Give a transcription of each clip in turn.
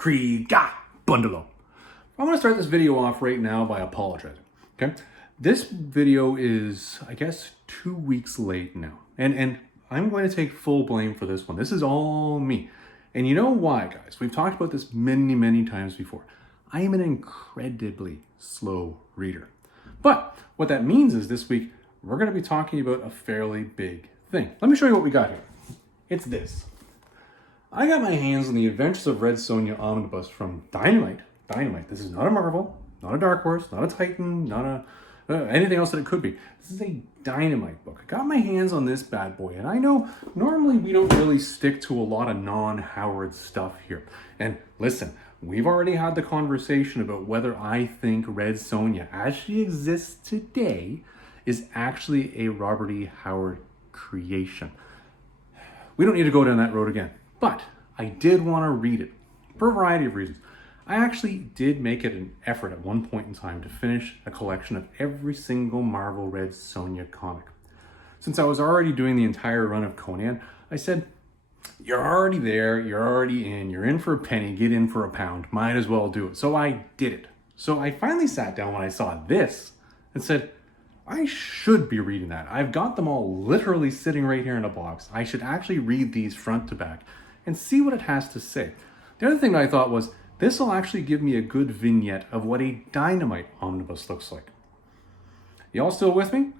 Kriga Bundalo. I want to start this video off right now by apologizing, okay? This video is, I guess, 2 weeks late now. And I'm going to take full blame for this one. This is all me. And you know why, guys? We've talked about this many times before. I am an incredibly slow reader. But what that means is this week, we're going to be talking about a fairly big thing. Let me show you what we got here. It's this. I got my hands on the Adventures of Red Sonja Omnibus from Dynamite. This is not a Marvel, not a Dark Horse, not a Titan, not a anything else that it could be. This is a Dynamite book. I got my hands on this bad boy, and I know normally we don't really stick to a lot of non-Howard stuff here. And listen, we've already had the conversation about whether I think Red Sonja, as she exists today, is actually a Robert E. Howard creation. We don't need to go down that road again, but I did want to read it for a variety of reasons. I actually did make it an effort at one point in time to finish a collection of every single Marvel Red Sonja comic. Since I was already doing the entire run of Conan, I said, you're already there, you're already in, you're in for a penny, get in for a pound, might as well do it. So I did it. So I finally sat down when I saw this and said, I should be reading that. I've got them all literally sitting right here in a box. I should actually read these front to back and see what it has to say. The other thing that I thought was, this will actually give me a good vignette of what a Dynamite omnibus looks like. Y'all still with me?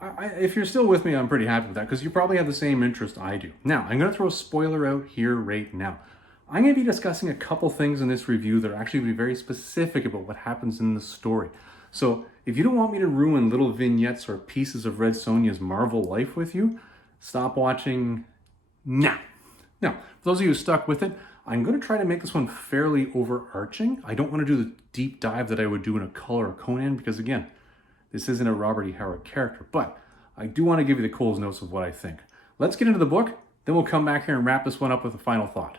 If you're still with me, I'm pretty happy with that because you probably have the same interest I do. Now, I'm going to throw a spoiler out here right now. I'm going to be discussing a couple things in this review that are actually going to be very specific about what happens in the story. So if you don't want me to ruin little vignettes or pieces of Red Sonja's Marvel life with you, stop watching now. Now, for those of you who stuck with it, I'm going to try to make this one fairly overarching. I don't want to do the deep dive that I would do in a Color or Conan because, again, this isn't a Robert E. Howard character, but I do want to give you the Cole's notes of what I think. Let's get into the book, then we'll come back here and wrap this one up with a final thought.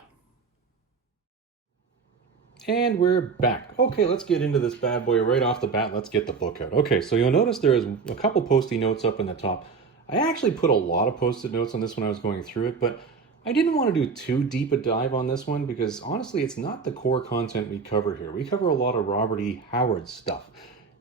And we're back. Okay, let's get into this bad boy right off the bat. Let's get the book out. Okay, so you'll notice there is a couple Post-it notes up in the top. I actually put a lot of Post-it notes on this when I was going through it, but I didn't want to do too deep a dive on this one because honestly, it's not the core content we cover here. We cover a lot of Robert E. Howard stuff.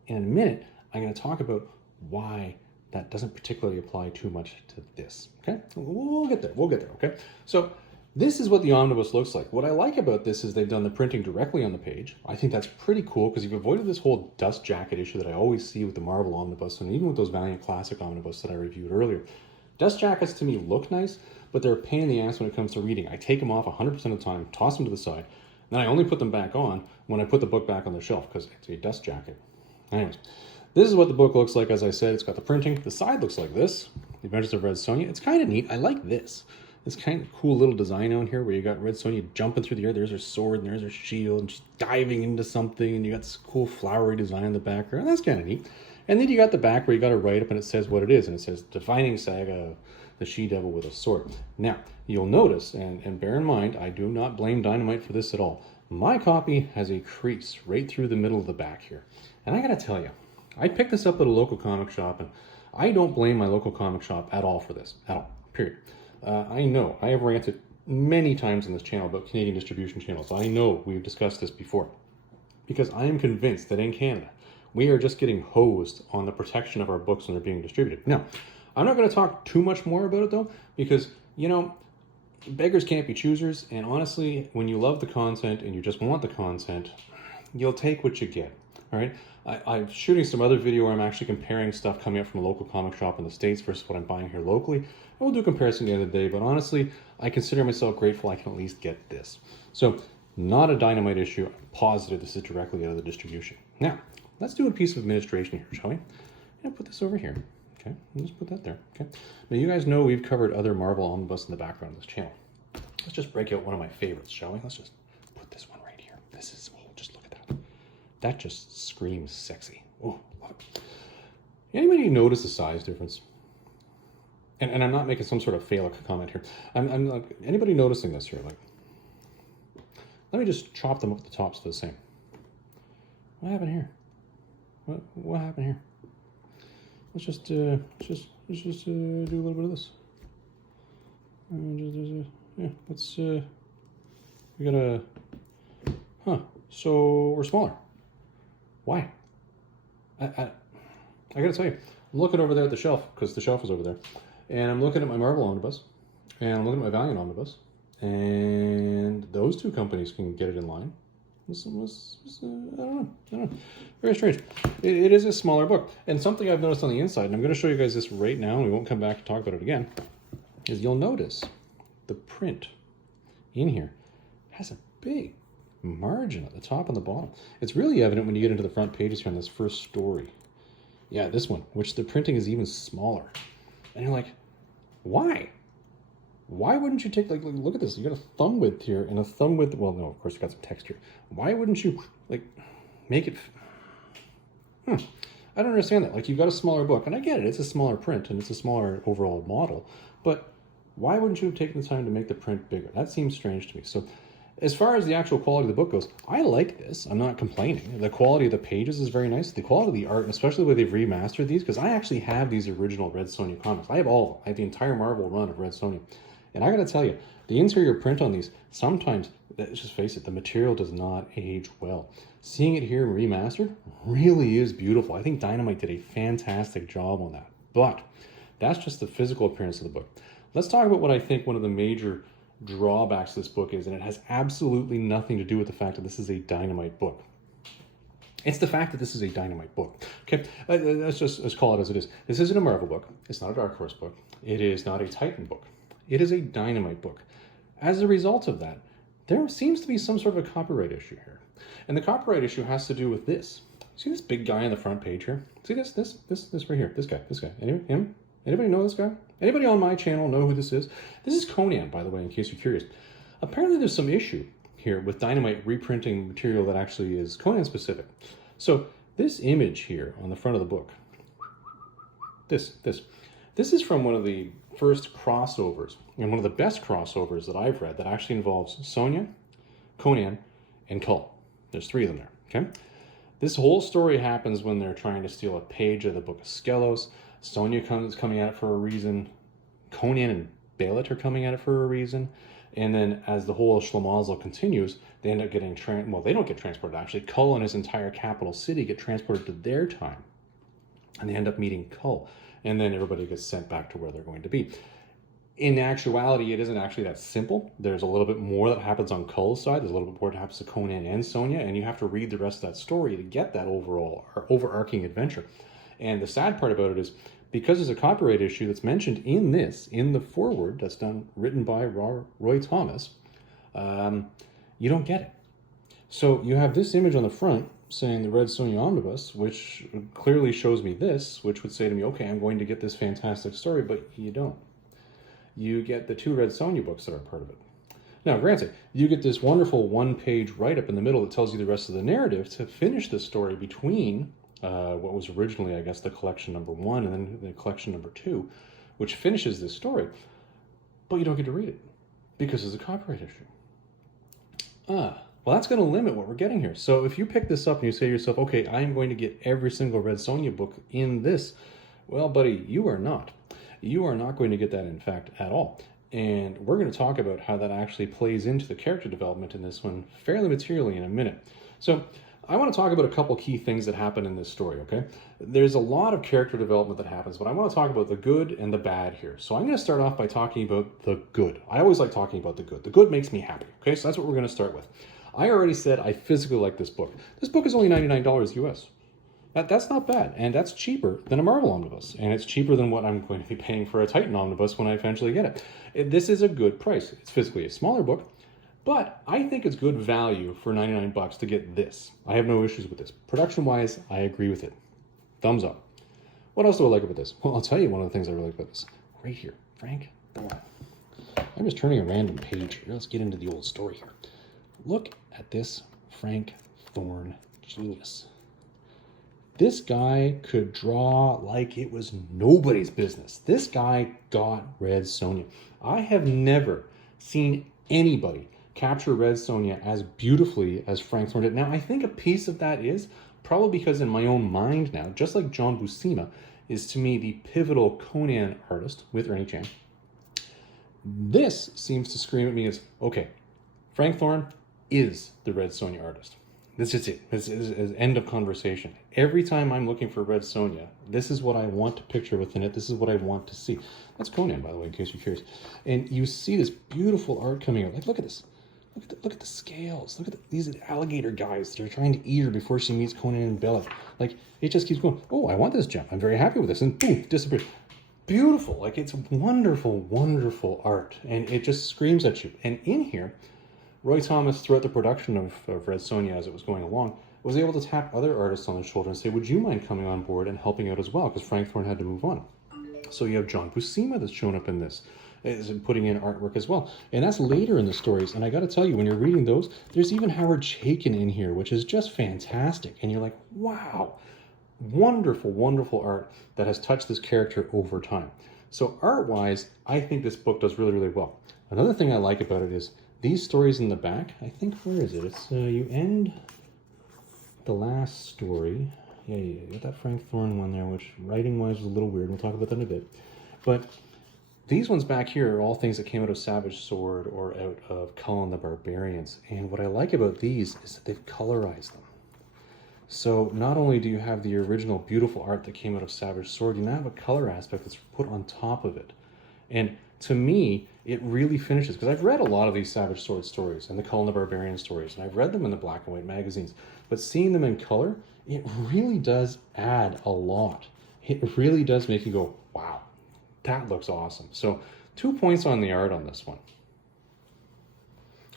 In a minute, I'm going to talk about why that doesn't particularly apply too much to this. Okay, we'll get there. Okay, so this is what the omnibus looks like. What I like about this is they've done the printing directly on the page. I think that's pretty cool because you've avoided this whole dust jacket issue that I always see with the Marvel omnibus and even with those Valiant Classic omnibus that I reviewed earlier. Dust jackets to me look nice, but they're a pain in the ass when it comes to reading. I take them off 100% of the time, toss them to the side, then I only put them back on when I put the book back on the shelf because it's a dust jacket. Anyways, this is what the book looks like. As I said, it's got the printing. The side looks like this, The Adventures of Red Sonja. It's kind of neat. I like this. This kind of cool little design on here where you got Red Sonja jumping through the air. There's her sword and there's her shield and she's diving into something and you got this cool flowery design in the background. That's kind of neat. And then you got the back where you got to write up and it says what it is. And it says, Defining Saga, the She-Devil with a Sword. Now, you'll notice, and bear in mind, I do not blame Dynamite for this at all. My copy has a crease right through the middle of the back here. And I got to tell you, I picked this up at a local comic shop and I don't blame my local comic shop at all for this, at all, period. I know, I have ranted many times on this channel about Canadian distribution channels. I know we've discussed this before because I am convinced that in Canada, we are just getting hosed on the protection of our books when they're being distributed. Now, I'm not going to talk too much more about it though, because, you know, beggars can't be choosers. And honestly, when you love the content and you just want the content, you'll take what you get. All right. I'm shooting some other video where I'm actually comparing stuff coming up from a local comic shop in the States versus what I'm buying here locally. We'll do a comparison the other day, but honestly, I consider myself grateful I can at least get this. So, not a Dynamite issue. I'm positive this is directly out of the distribution. Now, let's do a piece of administration here, shall we? And put this over here. Okay, let's put that there. Okay. Now, you guys know we've covered other Marvel omnibus in the background of this channel. Let's just break out one of my favorites, shall we? Let's just put this one right here. This is, oh, just look at that. That just screams sexy. Oh, love it. Anybody notice the size difference? And I'm not making some sort of phallic comment here. I'm like, anybody noticing this here? Like, let me just chop them up at the tops to the same. What happened here? What happened here? Let's just do a little bit of this. Yeah, let's we gotta huh, so we're smaller. Why? I gotta tell you, I'm looking over there at the shelf, because the shelf is over there, and I'm looking at my Marvel Omnibus, and I'm looking at my Valiant Omnibus, and those two companies can get it in line. I don't know. Very strange. It is a smaller book. And something I've noticed on the inside, and I'm going to show you guys this right now, and we won't come back to talk about it again, is you'll notice the print in here has a big margin at the top and the bottom. It's really evident when you get into the front pages here on this first story. Yeah, this one, which the printing is even smaller. And you're like, why? Why wouldn't you take, like, look at this. You got a thumb width here and a thumb width. Well, no, of course you got some text here. Why wouldn't you, like, make it? I don't understand that. Like, you've got a smaller book, and I get it. It's a smaller print and it's a smaller overall model. But why wouldn't you have taken the time to make the print bigger? That seems strange to me. So, as far as the actual quality of the book goes, I like this. I'm not complaining. The quality of the pages is very nice. The quality of the art, and especially the way they've remastered these, because I actually have these original Red Sonja comics. I have all of them. I have the entire Marvel run of Red Sonja. And I gotta tell you, the interior print on these, sometimes, let's just face it, the material does not age well. Seeing it here remastered really is beautiful. I think Dynamite did a fantastic job on that. But that's just the physical appearance of the book. Let's talk about what I think one of the major drawbacks to this book is, and it has absolutely nothing to do with the fact that this is a Dynamite book. It's the fact that this is a Dynamite book. Okay, let's call it as it is. This isn't a Marvel book. It's not a Dark Horse book. It is not a Titan book. It is a Dynamite book. As a result of that, there seems to be some sort of a copyright issue here. And the copyright issue has to do with this. See this big guy on the front page here? See this right here, this guy. Him? Anybody know this guy? Anybody on my channel know who this is? This is Conan, by the way, in case you're curious. Apparently there's some issue here with Dynamite reprinting material that actually is Conan specific. So this image here on the front of the book, this is from one of the first crossovers, and one of the best crossovers that I've read that actually involves Sonja, Conan, and Kull. There's 3 of them there, okay? This whole story happens when they're trying to steal a page of the Book of Skelos. Sonja is coming at it for a reason. Conan and Bailet are coming at it for a reason. And then as the whole schlemazel continues, they end up getting, they don't get transported actually. Kull and his entire capital city get transported to their time. And they end up meeting Kull. And then everybody gets sent back to where they're going to be. In actuality, it isn't actually that simple. There's a little bit more that happens on Kull's side. There's a little bit more that happens to Conan and Sonja, and you have to read the rest of that story to get that overall or overarching adventure. And the sad part about it is, because there's a copyright issue that's mentioned in the foreword that's written by Roy Thomas, you don't get it. So you have this image on the front saying the Red Sonja Omnibus, which clearly shows me this, which would say to me, okay, I'm going to get this fantastic story, but you don't. You get the 2 Red Sonja books that are part of it. Now, granted, you get this wonderful one-page write-up in the middle that tells you the rest of the narrative to finish the story between what was originally, I guess, the collection number 1 and then the collection number 2, which finishes this story, but you don't get to read it because there's a copyright issue. Well, that's going to limit what we're getting here. So if you pick this up and you say to yourself, okay, I am going to get every single Red Sonja book in this, well, buddy, you are not. You are not going to get that, in fact, at all. And we're going to talk about how that actually plays into the character development in this one fairly materially in a minute. So I want to talk about a couple key things that happen in this story, okay? There's a lot of character development that happens, but I want to talk about the good and the bad here. So I'm going to start off by talking about the good. I always like talking about the good. The good makes me happy, okay? So that's what we're going to start with. I already said I physically like this book. This book is only $99 US. That's not bad, and that's cheaper than a Marvel Omnibus, and it's cheaper than what I'm going to be paying for a Titan Omnibus when I eventually get it. This is a good price. It's physically a smaller book, but I think it's good value for 99 bucks to get this. I have no issues with this. Production-wise, I agree with it. Thumbs up. What else do I like about this? Well, I'll tell you one of the things I really like about this. Right here, Frank Thorne. I'm just turning a random page here. Let's get into the old story here. Look at this Frank Thorne genius. This guy could draw like it was nobody's business. This guy got Red Sonja. I have never seen anybody capture Red Sonja as beautifully as Frank Thorne did. Now, I think a piece of that is probably because in my own mind now, just like John Buscema is to me the pivotal Conan artist with Ernie Chan, this seems to scream at me as, okay, Frank Thorne, is the Red Sonja artist. This is it. This is end of conversation. Every time I'm looking for Red Sonja, this is what I want to picture within it. This is what I want to see. That's Conan, by the way, in case you're curious. And you see this beautiful art coming out. Like, look at this. Look at the scales. Look at these alligator guys that are trying to eat her before she meets Conan and Bella. Like, it just keeps going. Oh, I want this gem. I'm very happy with this. And boom, disappears. Beautiful. Like, it's wonderful, wonderful art. And it just screams at you. And in here, Roy Thomas, throughout the production of Red Sonja as it was going along, was able to tap other artists on the shoulder and say, would you mind coming on board and helping out as well? Because Frank Thorne had to move on. So you have John Buscema that's shown up in this, is putting in artwork as well. And that's later in the stories. And I got to tell you, when you're reading those, there's even Howard Chaykin in here, which is just fantastic. And you're like, wow, wonderful, wonderful art that has touched this character over time. So art-wise, I think this book does really, really well. Another thing I like about it is these stories in the back, I think, where is it? It's you end the last story. Yeah, you got that Frank Thorne one there, which writing-wise was a little weird. We'll talk about that in a bit. But these ones back here are all things that came out of Savage Sword or out of Cullen the Barbarians. And what I like about these is that they've colorized them. So not only do you have the original beautiful art that came out of Savage Sword, you now have a color aspect that's put on top of it. And to me, it really finishes, because I've read a lot of these Savage Sword stories and the Cullen the Barbarian stories, and I've read them in the black and white magazines, but seeing them in color, it really does add a lot. It really does make you go, wow, that looks awesome. So 2 points on the art on this one.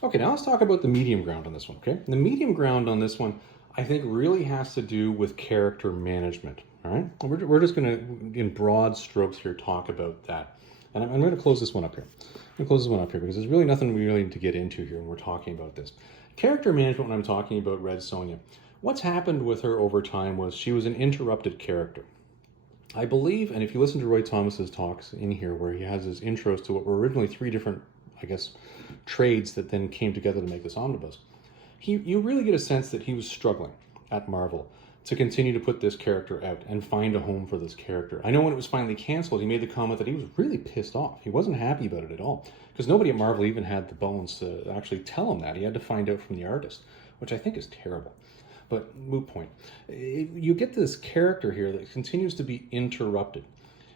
Okay, now let's talk about the medium ground on this one, okay? The medium ground on this one, I think, really has to do with character management, all right? We're just going to, in broad strokes here, talk about that. And I'm going to close this one up here. I'm going to close this one up here because there's really nothing we really need to get into here when we're talking about this. Character management, when I'm talking about Red Sonja, what's happened with her over time was she was an interrupted character. I believe, and if you listen to Roy Thomas's talks in here where he has his intros to what were originally 3 different, I guess, trades that then came together to make this omnibus, you really get a sense that he was struggling at Marvel to continue to put this character out and find a home for this character. I know when it was finally canceled, he made the comment that he was really pissed off. He wasn't happy about it at all, because nobody at Marvel even had the bones to actually tell him that. He had to find out from the artist, which I think is terrible. But moot point. You get this character here that continues to be interrupted.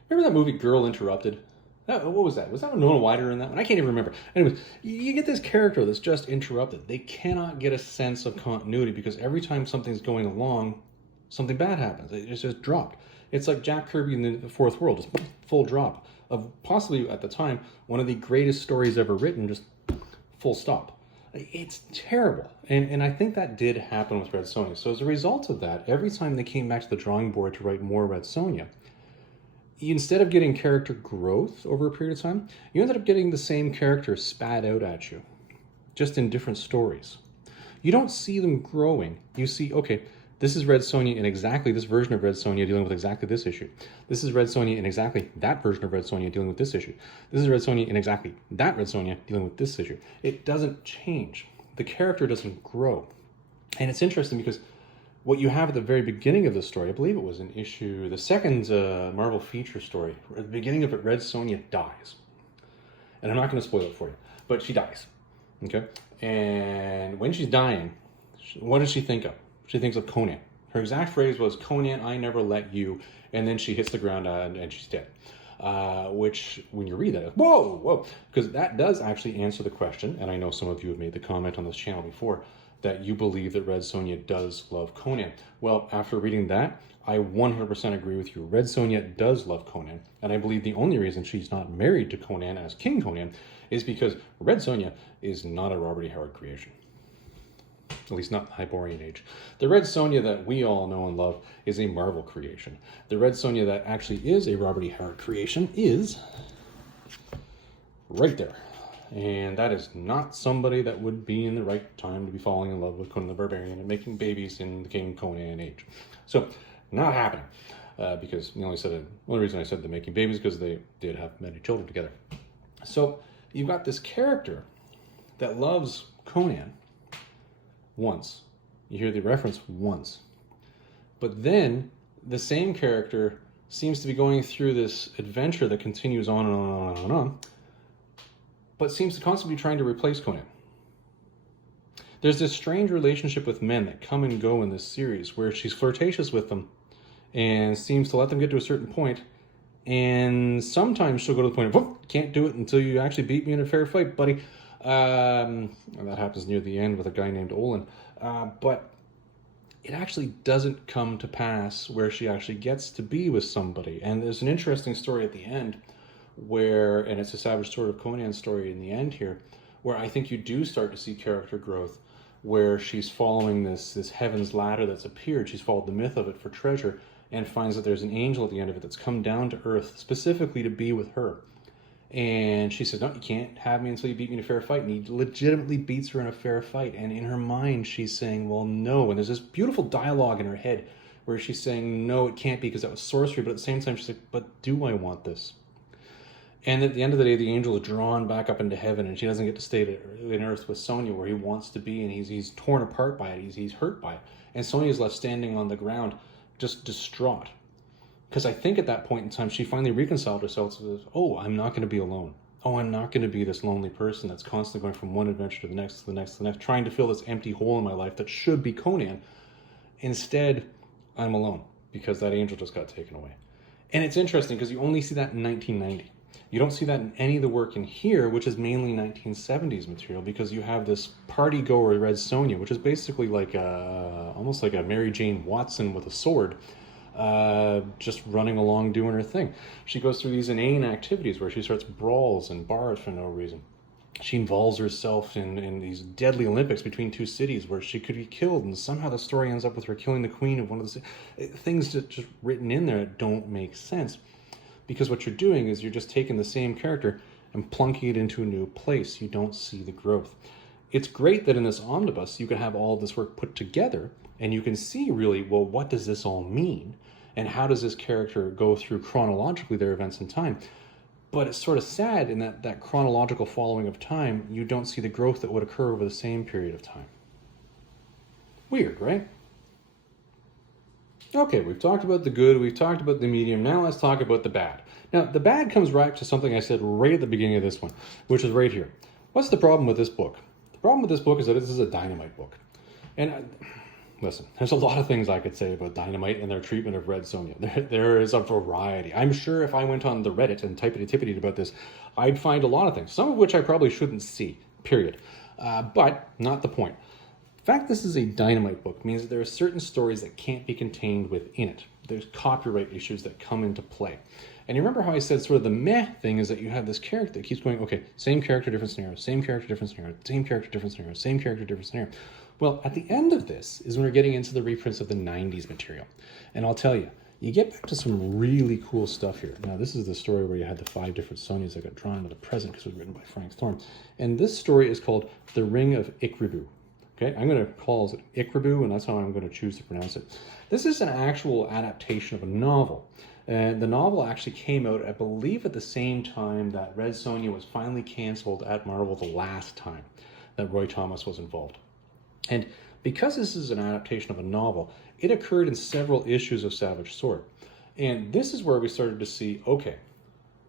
Remember that movie Girl Interrupted? What was that? Was that Winona Ryder in that one? I can't even remember. Anyways, you get this character that's just interrupted. They cannot get a sense of continuity because every time something's going along, something bad happens. It's just dropped. It's like Jack Kirby in the Fourth World, just full drop of possibly at the time one of the greatest stories ever written, just full stop. It's terrible. And I think that did happen with Red Sonja. So as a result of that, every time they came back to the drawing board to write more Red Sonja, instead of getting character growth over a period of time, you ended up getting the same character spat out at you, just in different stories. You don't see them growing. You see, okay, this is Red Sonja in exactly this version of Red Sonja dealing with exactly this issue. This is Red Sonja in exactly that version of Red Sonja dealing with this issue. This is Red Sonja in exactly that Red Sonja dealing with this issue. It doesn't change. The character doesn't grow. And it's interesting because what you have at the very beginning of the story, I believe it was in issue, the second Marvel feature story, at the beginning of it, Red Sonja dies. And I'm not going to spoil it for you, but she dies. Okay? And when she's dying, what does she think of? She thinks of Conan. Her exact phrase was, Conan, I never let you. And then she hits the ground and she's dead. Which, when you read that, whoa, because that does actually answer the question, and I know some of you have made the comment on this channel before, that you believe that Red Sonja does love Conan. Well, after reading that, I 100% agree with you. Red Sonja does love Conan, and I believe the only reason she's not married to Conan as King Conan is because Red Sonja is not a Robert E. Howard creation. At least not in the Hyborian age. The Red Sonja that we all know and love is a Marvel creation. The Red Sonja that actually is a Robert E. Howard creation is right there. And that is not somebody that would be in the right time to be falling in love with Conan the Barbarian and making babies in the King Conan age. So, not happening. Because the only reason I said they're making babies is because they did have many children together. So, you've got this character that loves Conan once. You hear the reference once. But then, the same character seems to be going through this adventure that continues on and on and on, but seems to constantly be trying to replace Conan. There's this strange relationship with men that come and go in this series where she's flirtatious with them and seems to let them get to a certain point, and sometimes she'll go to the point of, oh, can't do it until you actually beat me in a fair fight, buddy. And that happens near the end with a guy named Olin. But it actually doesn't come to pass where she actually gets to be with somebody. And there's an interesting story at the end where, and it's a Savage Sword of Conan story in the end here, where I think you do start to see character growth, where she's following this heaven's ladder that's appeared. She's followed the myth of it for treasure and finds that there's an angel at the end of it that's come down to earth specifically to be with her. And she says, no, you can't have me until you beat me in a fair fight. And he legitimately beats her in a fair fight. And in her mind, she's saying, well, no. And there's this beautiful dialogue in her head where she's saying, no, it can't be because that was sorcery. But at the same time, she's like, but do I want this? And at the end of the day, the angel is drawn back up into heaven, and she doesn't get to stay in earth with Sonja where he wants to be, and he's torn apart by it. He's hurt by it. And Sonja's left standing on the ground, just distraught. Because I think at that point in time, she finally reconciled herself to, oh, I'm not going to be alone. Oh, I'm not going to be this lonely person that's constantly going from one adventure to the next, to the next, to the next, trying to fill this empty hole in my life that should be Conan. Instead, I'm alone because that angel just got taken away. And it's interesting because you only see that in 1990. You don't see that in any of the work in here, which is mainly 1970s material, because you have this party-goer Red Sonja, which is basically like almost like a Mary Jane Watson with a sword, just running along doing her thing. She goes through these inane activities where she starts brawls and bars for no reason. She involves herself in these deadly Olympics between two cities where she could be killed, and somehow the story ends up with her killing the queen of one of the things that just written in there that don't make sense. Because what you're doing is you're just taking the same character and plunking it into a new place. You don't see the growth. It's great that in this omnibus you can have all this work put together and you can see really, well, what does this all mean? And how does this character go through chronologically their events in time? But it's sort of sad in that chronological following of time, you don't see the growth that would occur over the same period of time. Weird, right? Okay, we've talked about the good, we've talked about the medium, now let's talk about the bad. Now, the bad comes right to something I said right at the beginning of this one, which is right here. What's the problem with this book? The problem with this book is that this is a Dynamite book. And listen, there's a lot of things I could say about Dynamite and their treatment of Red Sonja. There is a variety. I'm sure if I went on the Reddit and typity-tippity about this, I'd find a lot of things, some of which I probably shouldn't see, period. But not the point. The fact this is a Dynamite book means that there are certain stories that can't be contained within it. There's copyright issues that come into play. And you remember how I said sort of the meh thing is that you have this character that keeps going, okay, same character, different scenario, same character, different scenario, same character, different scenario, same character, different scenario. Well, at the end of this is when we're getting into the reprints of the 90s material. And I'll tell you, you get back to some really cool stuff here. Now, this is the story where you had the 5 different Sonjas that got drawn into the present because it was written by Frank Thorne. And this story is called The Ring of Iqribu. Okay, I'm going to call it Iqribu, and that's how I'm going to choose to pronounce it. This is an actual adaptation of a novel. And the novel actually came out, I believe, at the same time that Red Sonja was finally canceled at Marvel the last time that Roy Thomas was involved. And because this is an adaptation of a novel, it occurred in several issues of Savage Sword. And this is where we started to see, okay,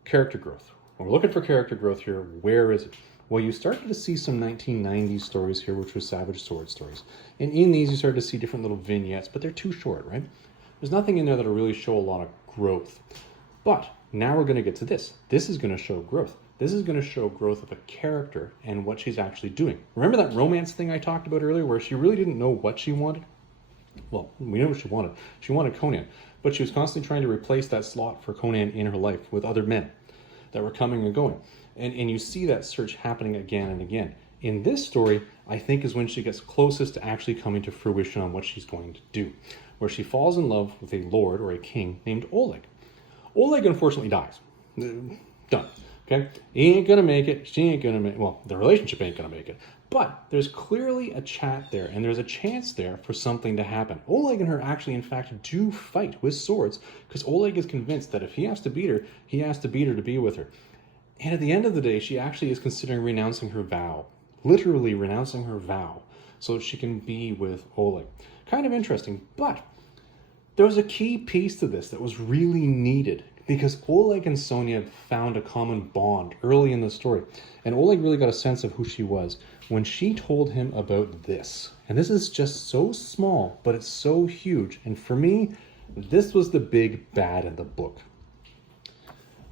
character growth. When we're looking for character growth here, where is it? Well, you started to see some 1990s stories here, which were Savage Sword stories. And in these, you started to see different little vignettes, but they're too short, right? There's nothing in there that'll really show a lot of growth. But now we're going to get to this. This is going to show growth. This is going to show growth of a character and what she's actually doing. Remember that romance thing I talked about earlier where she really didn't know what she wanted? Well, we know what she wanted. She wanted Conan, but she was constantly trying to replace that slot for Conan in her life with other men that were coming and going. And you see that search happening again and again. In this story, I think is when she gets closest to actually coming to fruition on what she's going to do, where she falls in love with a lord or a king named Oleg. Oleg unfortunately dies. Done. Okay? He ain't gonna make it. She ain't gonna make it. Well, the relationship ain't gonna make it. But there's clearly a chat there, and there's a chance there for something to happen. Oleg and her actually, in fact, do fight with swords, because Oleg is convinced that if he has to beat her, he has to beat her to be with her. And at the end of the day, she actually is considering renouncing her vow. Literally renouncing her vow so that she can be with Oleg. Kind of interesting, but there was a key piece to this that was really needed because Oleg and Sonja found a common bond early in the story. And Oleg really got a sense of who she was when she told him about this. And this is just so small, but it's so huge. And for me, this was the big bad in the book.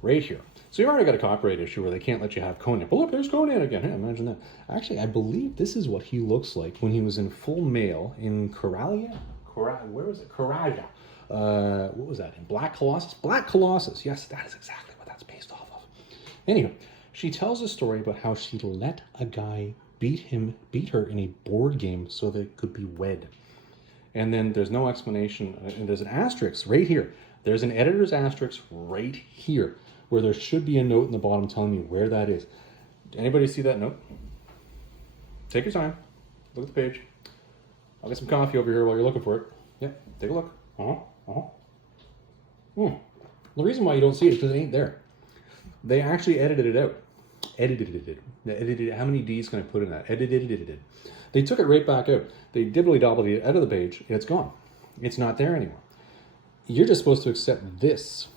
Right here. So you've already got a copyright issue where they can't let you have Conan. But look, there's Conan again. Hey, imagine that. Actually, I believe this is what he looks like when he was in full mail in Coralia? Where was it? Coralia. What was that? In Black Colossus? Black Colossus. Yes, that is exactly what that's based off of. Anyway, she tells a story about how she let a guy beat her in a board game so they could be wed. And then there's no explanation. And there's an asterisk right here. There's an editor's asterisk right here where there should be a note in the bottom telling me where that is. Anybody see that note? Take your time. Look at the page. I'll get some coffee over here while you're looking for it. Yeah, take a look. The reason why you don't see it is because it ain't there. They actually edited it out. Edited it. How many D's can I put in that? Edited it. They took it right back out. They dibbly-dobbled it out of the page, and it's gone. It's not there anymore. You're just supposed to accept this.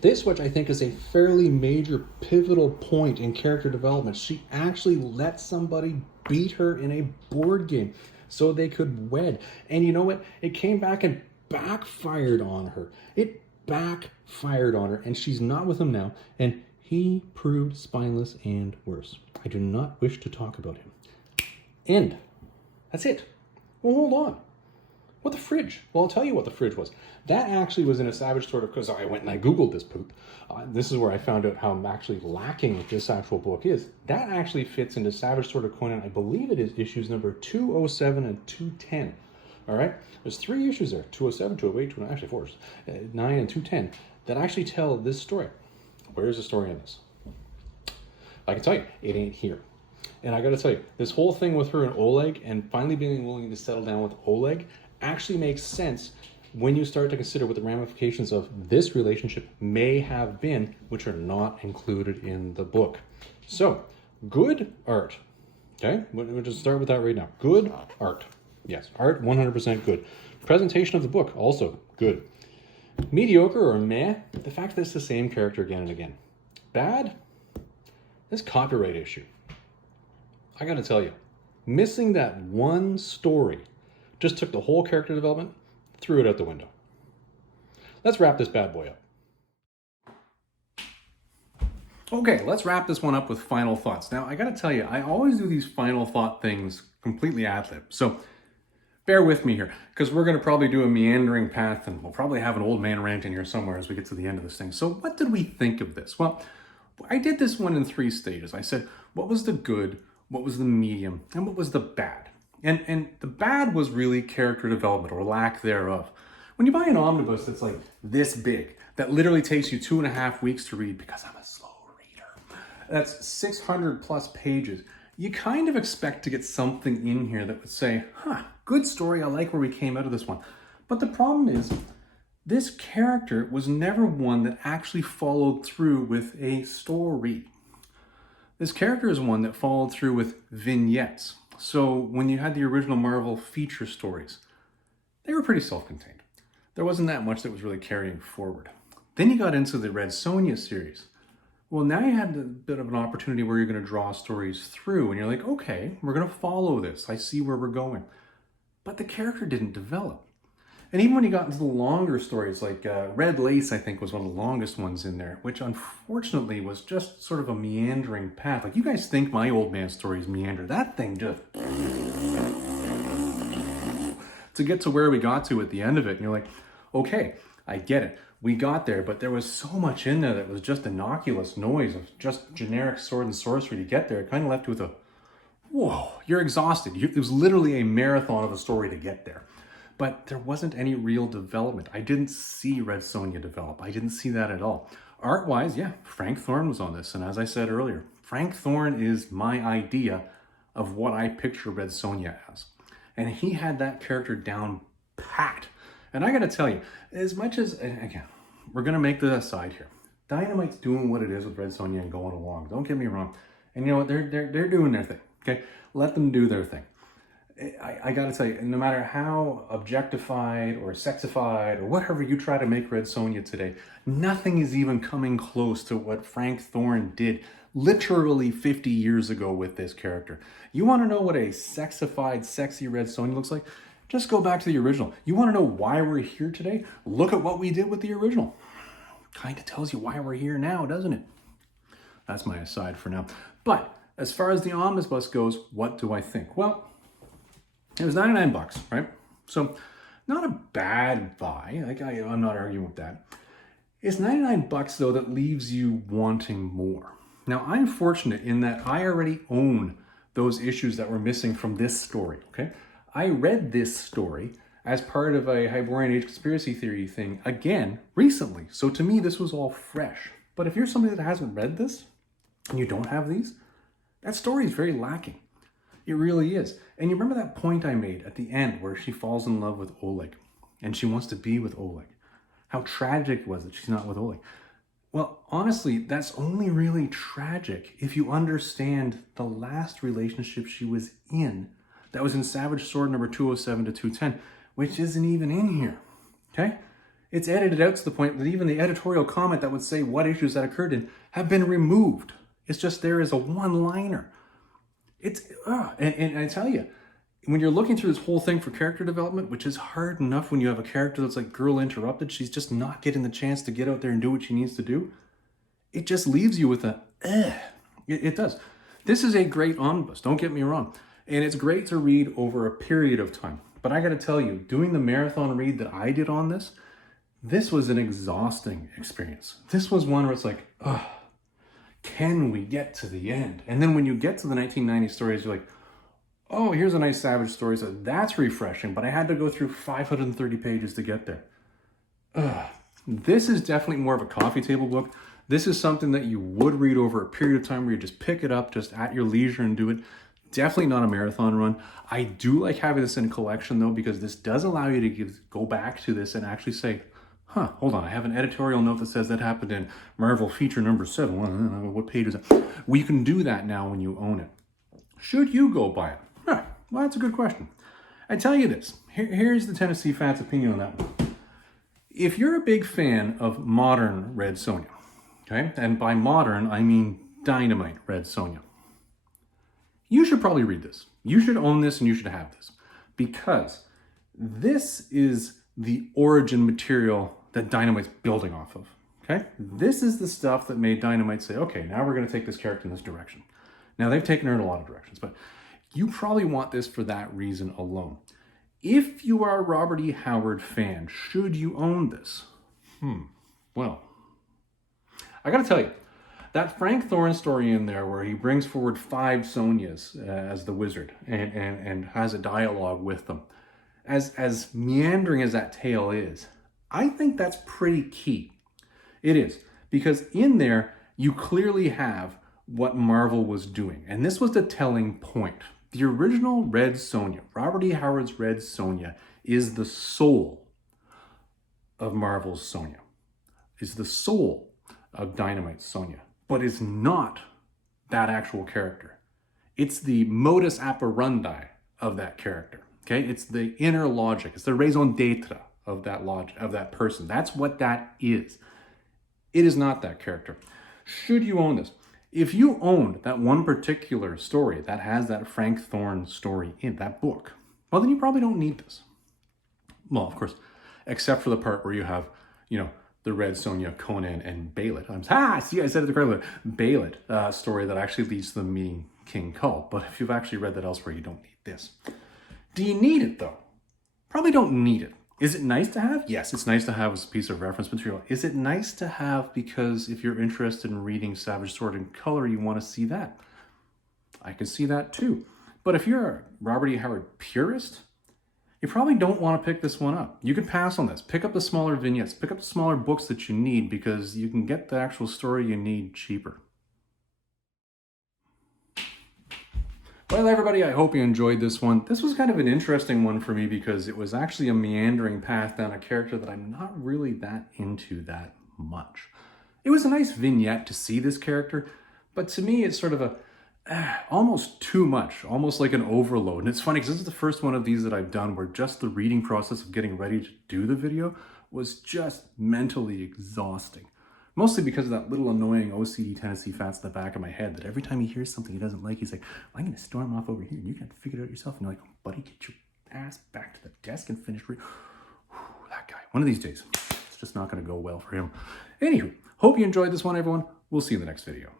This, which I think is a fairly major pivotal point in character development. She actually let somebody beat her in a board game so they could wed. And you know what? It came back and backfired on her. It backfired on her, and she's not with him now. And he proved spineless and worse. I do not wish to talk about him. End. That's it. Well, hold on. What the fridge? Well, I'll tell you what the fridge was. That actually was in a Savage Sword of Conan. So I went and I Googled this poop. This is where I found out how I'm actually lacking this actual book is. That actually fits into Savage Sword of Conan. I believe it is issues number 207 and 210. All right? There's 3 issues there. 207, 208, 209, actually 4. 9 and 210 that actually tell this story. Where's the story in this? I can tell you, it ain't here. And I got to tell you, this whole thing with her and Oleg and finally being willing to settle down with Oleg actually makes sense when you start to consider what the ramifications of this relationship may have been, which are not included in the book. So, good art. Okay? We'll just start with that right now. Good art. Yes, art 100% good. Presentation of the book, also good. Mediocre or meh, the fact that it's the same character again and again. Bad, this copyright issue. I gotta tell you, missing that one story just took the whole character development, threw it out the window. Let's wrap this bad boy up. Okay, let's wrap this one up with final thoughts. Now, I gotta tell you, I always do these final thought things completely ad-lib. So bear with me here, because we're going to probably do a meandering path, and we'll probably have an old man rant in here somewhere as we get to the end of this thing. So what did we think of this? Well, I did this one in 3 stages. I said, what was the good, what was the medium, and what was the bad? And the bad was really character development, or lack thereof. When you buy an omnibus that's like this big, that literally takes you 2.5 weeks to read, because I'm a slow reader, that's 600 plus pages, you kind of expect to get something in here that would say, good story, I like where we came out of this one. But the problem is, this character was never one that actually followed through with a story. This character is one that followed through with vignettes. So when you had the original Marvel feature stories, they were pretty self-contained. There wasn't that much that was really carrying forward. Then you got into the Red Sonja series. Well, now you had a bit of an opportunity where you're going to draw stories through, and you're like, okay, we're going to follow this. I see where we're going. But the character didn't develop. And even when you got into the longer stories, like Red Lace, I think, was one of the longest ones in there, which unfortunately was just sort of a meandering path. Like, you guys think my old man stories meander. That thing just... to get to where we got to at the end of it, and you're like, okay, I get it. We got there, but there was so much in there that was just innocuous noise of just generic sword and sorcery to get there. It kind of left you with a, whoa, you're exhausted. It was literally a marathon of a story to get there. But there wasn't any real development. I didn't see Red Sonja develop. I didn't see that at all. Art-wise, yeah, Frank Thorne was on this. And as I said earlier, Frank Thorne is my idea of what I picture Red Sonja as. And he had that character down pat. And I gotta tell you, as much as, again, we're gonna make the aside here. Dynamite's doing what it is with Red Sonja and going along. Don't get me wrong. And you know what? They're doing their thing. Okay, let them do their thing. I gotta tell you, no matter how objectified or sexified or whatever you try to make Red Sonja today, nothing is even coming close to what Frank Thorne did literally 50 years ago with this character. You want to know what a sexified, sexy Red Sonja looks like? Just go back to the original. You want to know why we're here today? Look at what we did with the original. Kind of tells you why we're here now, doesn't it? That's my aside for now. But as far as the omnibus goes, what do I think? Well, it was 99 bucks, right? So not a bad buy. Like I'm not arguing with that. It's 99 bucks though that leaves you wanting more. Now I'm fortunate in that I already own those issues that were missing from this story, okay? I read this story as part of a Hyborian Age conspiracy theory thing again recently. So to me, this was all fresh. But if you're somebody that hasn't read this and you don't have these, that story is very lacking. It really is. And you remember that point I made at the end where she falls in love with Oleg and she wants to be with Oleg. How tragic was it she's not with Oleg? Well, honestly, that's only really tragic if you understand the last relationship she was in that was in Savage Sword number 207 to 210, which isn't even in here, okay? It's edited out to the point that even the editorial comment that would say what issues that occurred in have been removed. It's just there as a one-liner. It's, and I tell you, when you're looking through this whole thing for character development, which is hard enough when you have a character that's like girl interrupted, she's just not getting the chance to get out there and do what she needs to do, it just leaves you with a, it does. This is a great omnibus, don't get me wrong. And it's great to read over a period of time. But I gotta tell you, doing the marathon read that I did on this, this was an exhausting experience. This was one where it's like, can we get to the end? And then when you get to the 1990 stories, you're like, oh, here's a nice Savage story. So that's refreshing, but I had to go through 530 pages to get there. This is definitely more of a coffee table book. This is something that you would read over a period of time where you just pick it up just at your leisure and do it. Definitely not a marathon run. I do like having this in a collection though, because this does allow you to go back to this and actually say, hold on, I have an editorial note that says that happened in Marvel feature number 7. What page is it? We can do that now when you own it. Should you go buy it? Well, that's a good question. I tell you this, here's the Tennessee Fat's opinion on that one. If you're a big fan of modern Red Sonja, okay, and by modern, I mean Dynamite Red Sonja, you should probably read this. You should own this and you should have this, because this is the origin material that Dynamite's building off of, okay? This is the stuff that made Dynamite say, okay, now we're gonna take this character in this direction. Now they've taken her in a lot of directions, but you probably want this for that reason alone. If you are a Robert E. Howard fan, should you own this? Well, I gotta tell you, that Frank Thorne story in there where he brings forward 5 Sonjas as the wizard and has a dialogue with them, as meandering as that tale is, I think that's pretty key. It is, because in there, you clearly have what Marvel was doing. And this was the telling point. The original Red Sonja, Robert E. Howard's Red Sonja, is the soul of Marvel's Sonja. Is the soul of Dynamite's Sonja, but is not that actual character. It's the modus operandi of that character. Okay, it's the inner logic. It's the raison d'etre of that logic, of that person. That's what that is. It is not that character. Should you own this? If you owned that one particular story that has that Frank Thorne story in that book, well, then you probably don't need this. Well, of course, except for the part where you have, the Red Sonja, Conan, and Bailet. See, I said it correctly. Bailet story that actually leads to them meeting King Kull. But if you've actually read that elsewhere, you don't need this. Do you need it, though? Probably don't need it. Is it nice to have? Yes, it's nice to have as a piece of reference material. Is it nice to have because if you're interested in reading Savage Sword in color, you want to see that? I can see that too. But if you're a Robert E. Howard purist, you probably don't want to pick this one up. You can pass on this. Pick up the smaller vignettes. Pick up the smaller books that you need because you can get the actual story you need cheaper. Well, everybody, I hope you enjoyed this one. This was kind of an interesting one for me because it was actually a meandering path down a character that I'm not really that into that much. It was a nice vignette to see this character, but to me it's sort of almost too much, almost like an overload. And it's funny because this is the first one of these that I've done where just the reading process of getting ready to do the video was just mentally exhausting. Mostly because of that little annoying OCD Tennessee Fats in the back of my head that every time he hears something he doesn't like, he's like, well, I'm going to storm off over here and you got to figure it out yourself. And you're like, oh, buddy, get your ass back to the desk and finish reading. That guy. One of these days, it's just not going to go well for him. Anywho, hope you enjoyed this one, everyone. We'll see you in the next video.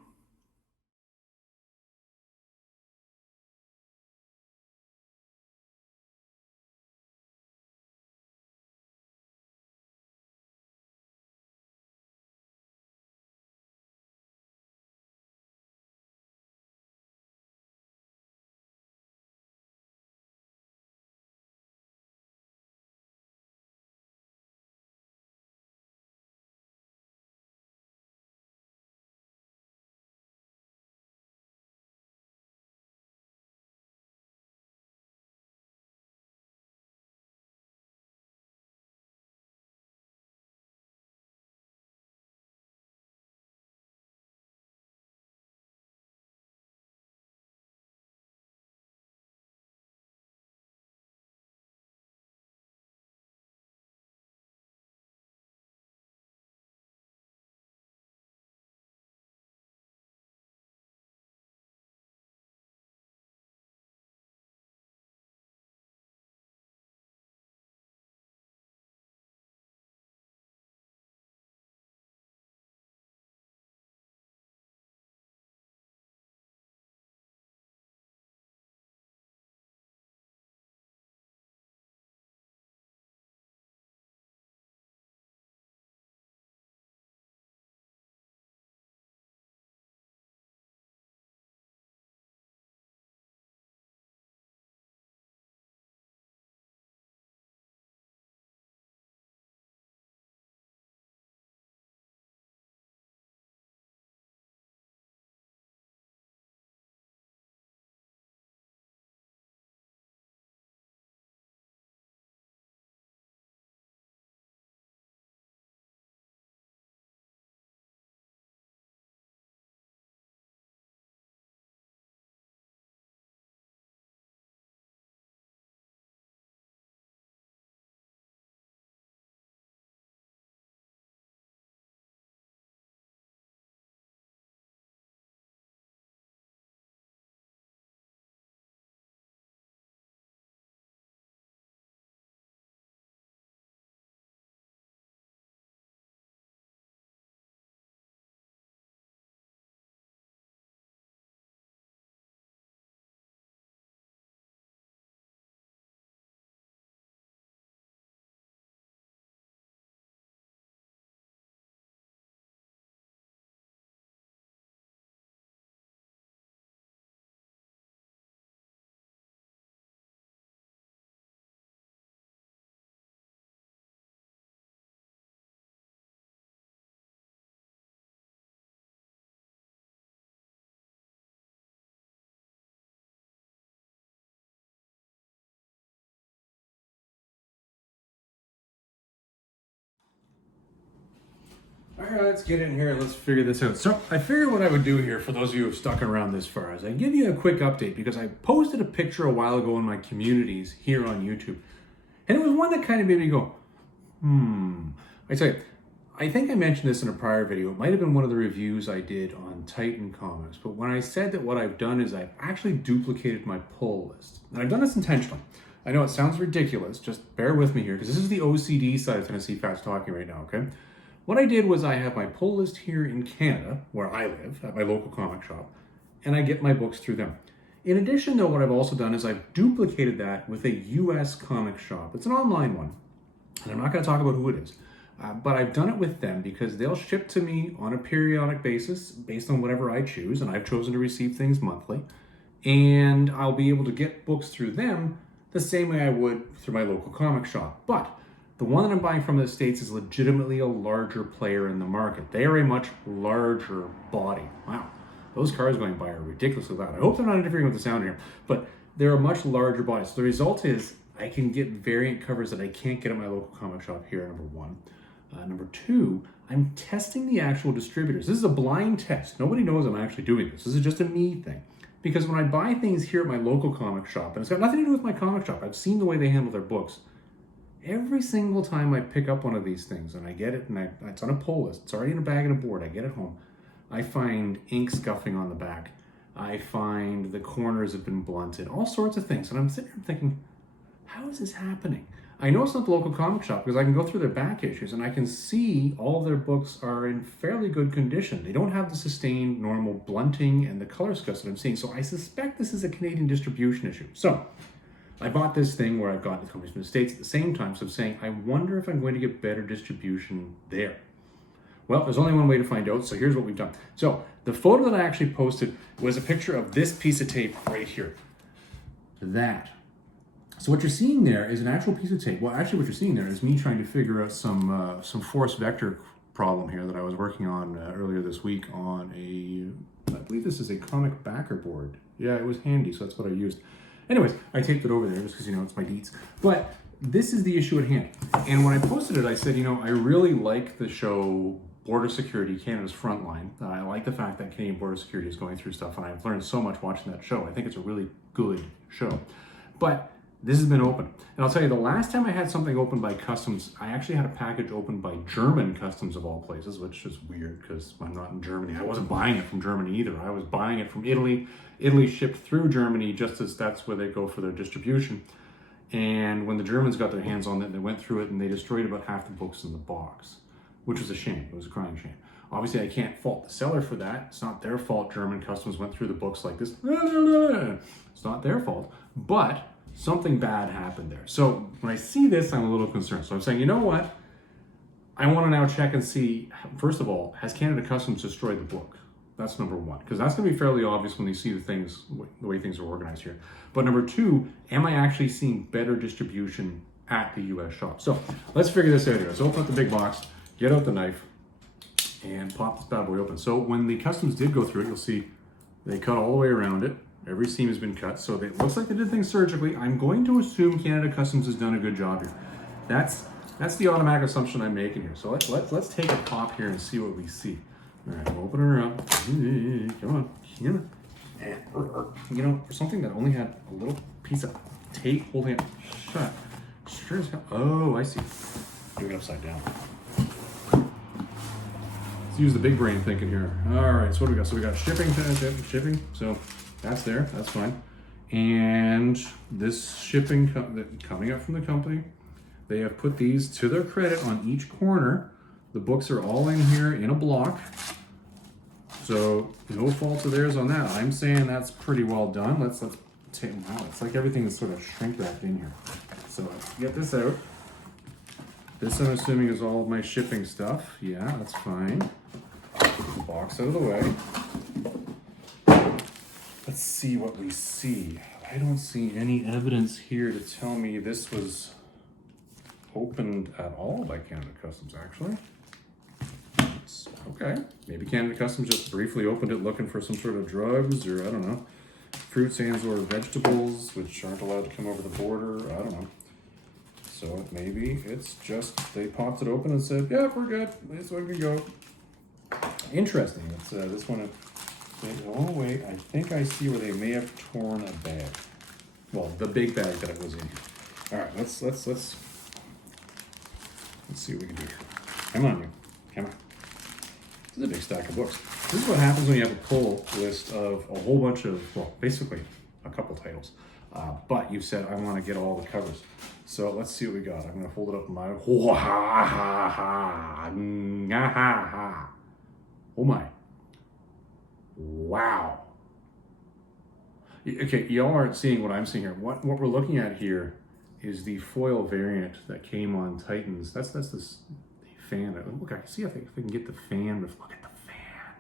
All right, let's get in here and let's figure this out. So I figured what I would do here for those of you who have stuck around this far is I give you a quick update because I posted a picture a while ago in my communities here on YouTube. And it was one that kind of made me go, I tell you, I think I mentioned this in a prior video. It might have been one of the reviews I did on Titan Comics. But when I said that what I've done is I've actually duplicated my pull list. And I've done this intentionally. I know it sounds ridiculous. Just bear with me here because this is the OCD side of Tennessee Fats talking right now, okay? What I did was I have my pull list here in Canada, where I live, at my local comic shop, and I get my books through them. In addition, though, what I've also done is I've duplicated that with a US comic shop. It's an online one, and I'm not going to talk about who it is, but I've done it with them because they'll ship to me on a periodic basis based on whatever I choose, and I've chosen to receive things monthly, and I'll be able to get books through them the same way I would through my local comic shop. But the one that I'm buying from the States is legitimately a larger player in the market. They are a much larger body. Wow, those cars going by are ridiculously loud. I hope they're not interfering with the sound here, but they're a much larger body. So the result is I can get variant covers that I can't get at my local comic shop here, number one. Number two, I'm testing the actual distributors. This is a blind test. Nobody knows I'm actually doing this. This is just a me thing. Because when I buy things here at my local comic shop, and it's got nothing to do with my comic shop, I've seen the way they handle their books. Every single time I pick up one of these things and I get it, and it's on a pull list, it's already in a bag and a board, I get it home, I find ink scuffing on the back. I find the corners have been blunted, all sorts of things. And I'm sitting there thinking, how is this happening? I know it's not the local comic shop because I can go through their back issues and I can see all of their books are in fairly good condition. They don't have the sustained normal blunting and the color scuffs that I'm seeing. So I suspect this is a Canadian distribution issue. So I bought this thing where I've gotten the companies from the States at the same time. So I'm saying, I wonder if I'm going to get better distribution there. Well, there's only one way to find out, so here's what we've done. So the photo that I actually posted was a picture of this piece of tape right here. That. So what you're seeing there is an actual piece of tape. Well, actually what you're seeing there is me trying to figure out some force vector problem here that I was working on earlier this week on I believe this is a comic backer board. Yeah, it was handy, so that's what I used. Anyways, I taped it over there just because, it's my deets. But this is the issue at hand. And when I posted it, I said, I really like the show Border Security, Canada's Frontline. I like the fact that Canadian Border Security is going through stuff, and I've learned so much watching that show. I think it's a really good show. But this has been open. And I'll tell you, the last time I had something opened by Customs, I actually had a package opened by German Customs of all places, which is weird because I'm not in Germany. I wasn't buying it from Germany either. I was buying it from Italy. Italy shipped through Germany just as that's where they go for their distribution. And when the Germans got their hands on it, they went through it and they destroyed about half the books in the box, which was a shame. It was a crying shame. Obviously, I can't fault the seller for that. It's not their fault German Customs went through the books like this. It's not their fault, but something bad happened there. So when I see this, I'm a little concerned. So I'm saying, you know what? I want to now check and see, first of all, has Canada Customs destroyed the book? That's number one, because that's going to be fairly obvious when you see the way things are organized here. But number two, am I actually seeing better distribution at the U.S. shop? So let's figure this out here. Let's open up the big box, get out the knife, and pop this bad boy open. So when the Customs did go through it, you'll see they cut all the way around it. Every seam has been cut, so it looks like they did things surgically. I'm going to assume Canada Customs has done a good job here. That's the automatic assumption I'm making here. So let's take a pop here and see what we see. All right, we'll open her up. Come on. And, for something that only had a little piece of tape holding it shut, sure as hell. Oh, I see. Do it upside down. Let's use the big brain thinking here. All right, so what do we got? So we got shipping. So that's there. That's fine. And this shipping coming up from the company, they have put these to their credit on each corner. The books are all in here in a block. So no fault of theirs on that. I'm saying that's pretty well done. Let's take, wow, it's like everything is sort of shrink wrapped in here. So let's get this out. This I'm assuming is all of my shipping stuff. Yeah, that's fine. Get the box out of the way. Let's see what we see. I don't see any evidence here to tell me this was opened at all by Canada Customs, actually. Okay, maybe Canada Customs just briefly opened it looking for some sort of drugs or, I don't know, fruits and or vegetables, which aren't allowed to come over the border. I don't know. So maybe it's just they popped it open and said, yeah, we're good. This one can go. Interesting. It's this one. Oh, wait, I think I see where they may have torn a bag. Well, the big bag that it was in here. All right, let's see what we can do here. Come on, you. Come on. This is a big stack of books. This is what happens when you have a pull list of a whole bunch of, well, basically a couple titles. But you said, I want to get all the covers. So let's see what we got. I'm going to fold it up in my, oh my. Wow. Okay, y'all aren't seeing what I'm seeing here. What we're looking at here is the foil variant that came on Titans. That's the fan. Look, I can see if I can get the fan. Look at the fan.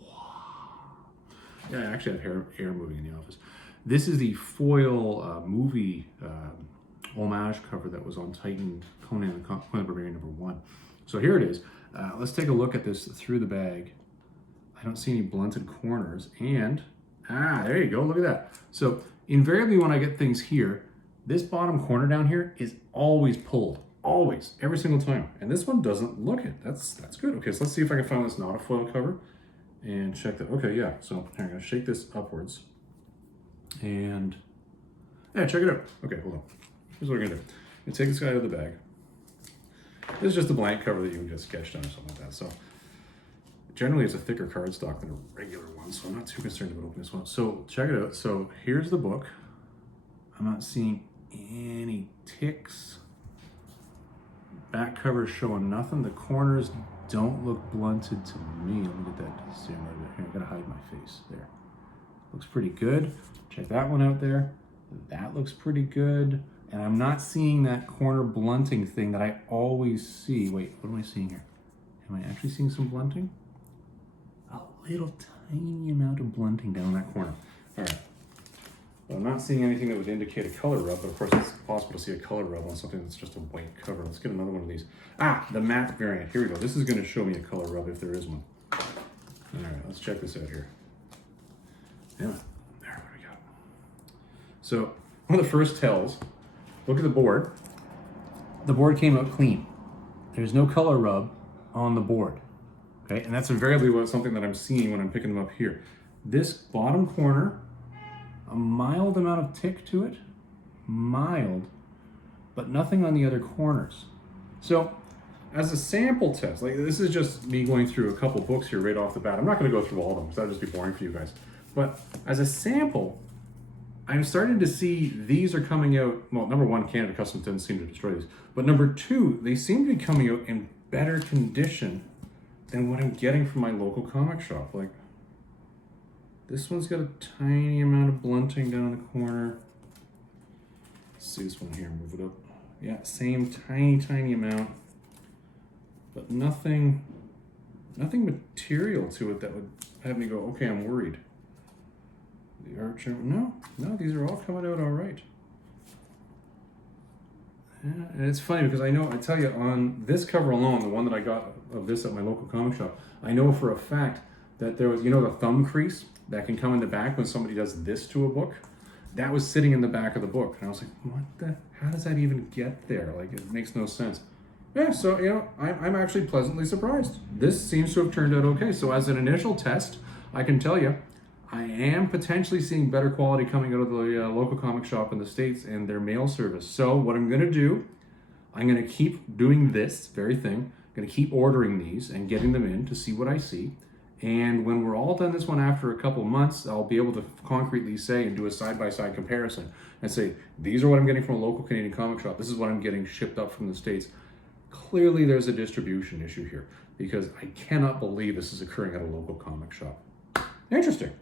Wow. Yeah, I actually have air moving in the office. This is the foil movie homage cover that was on Titan Conan Barbarian #1. So here it is. Let's take a look at this through the bag. I don't see any blunted corners. And, there you go. Look at that. So invariably when I get things here, this bottom corner down here is always pulled. Always. Every single time. And this one doesn't look it. That's good. Okay, so let's see if I can find this not a foil cover. and check that. Okay, yeah, so here, I'm gonna shake this upwards. And yeah, check it out. Okay, hold on. Here's what we're gonna do. I'm gonna take this guy out of the bag. This is just a blank cover that you can get sketched on or something like that. So generally it's a thicker cardstock than a regular one, so I'm not too concerned about opening this one. So check it out. So here's the book. I'm not seeing any ticks. Back cover showing nothing. The corners don't look blunted to me. Let me get that to zoom a little bit here. I gotta hide my face there. Looks pretty good. Check that one out there. That looks pretty good. And I'm not seeing that corner blunting thing that I always see. Wait, what am I seeing here? Am I actually seeing some blunting? A little tiny amount of blunting down that corner. All right. Well, I'm not seeing anything that would indicate a color rub, but of course it's possible to see a color rub on something that's just a white cover. Let's get another one of these. Ah, the matte variant. Here we go. This is going to show me a color rub if there is one. All right, let's check this out here. Yeah, there we go. So one of the first tells, look at the board. The board came out clean. There's no color rub on the board. Okay, and that's invariably something that I'm seeing when I'm picking them up here. This bottom corner, a mild amount of tick to it, mild, but nothing on the other corners. So as a sample test, like this is just me going through a couple books here right off the bat. I'm not gonna go through all of them because that would just be boring for you guys. But as a sample, I'm starting to see these are coming out, well, number one, Canada Customs doesn't seem to destroy these, but number two, they seem to be coming out in better condition than what I'm getting from my local comic shop. Like, this one's got a tiny amount of blunting down the corner. Let's see this one here, move it up. Yeah, same tiny amount, but nothing material to it that would have me go, okay, I'm worried. The arch, no, these are all coming out all right. Yeah, and it's funny because I tell you, on this cover alone, the one that I got of this at my local comic shop, I know for a fact that there was, the thumb crease that can come in the back when somebody does this to a book, that was sitting in the back of the book. And I was like, how does that even get there? Like, it makes no sense. Yeah, so, I'm actually pleasantly surprised. This seems to have turned out okay. So as an initial test, I can tell you, I am potentially seeing better quality coming out of the local comic shop in the States and their mail service. So what I'm gonna do, I'm gonna keep doing this very thing. I'm gonna keep ordering these and getting them in to see what I see. And when we're all done this one after a couple of months, I'll be able to concretely say and do a side-by-side comparison and say, these are what I'm getting from a local Canadian comic shop. This is what I'm getting shipped up from the States. Clearly there's a distribution issue here because I cannot believe this is occurring at a local comic shop. Interesting.